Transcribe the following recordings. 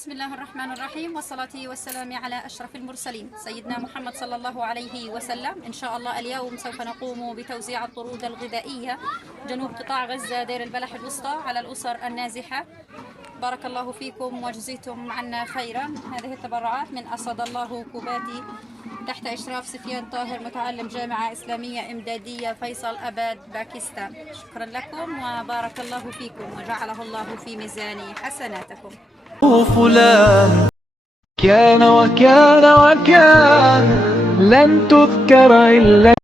بسم الله الرحمن الرحيم، والصلاة والسلام على أشرف المرسلين سيدنا محمد صلى الله عليه وسلم. إن شاء الله اليوم سوف نقوم بتوزيع الطرود الغذائية جنوب قطاع غزة دير البلح الوسطى على الأسر النازحة. بارك الله فيكم وجزيتم عنا خيرا. هذه التبرعات من أسد الله كوباتي تحت إشراف سفيان طاهر متعلم جامعة إسلامية إمدادية فيصل أباد باكستان. شكرا لكم وبارك الله فيكم وجعله الله في ميزان حسناتكم. فلان كان وكان وكان لن تذكر إلا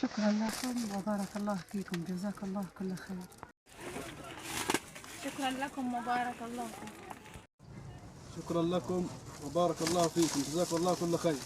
شكرا لكم وبارك الله فيكم، جزاك الله كل خير. شكرا لكم وبارك الله فيكم. شكرا لكم وبارك الله فيكم، جزاكم الله كل خير.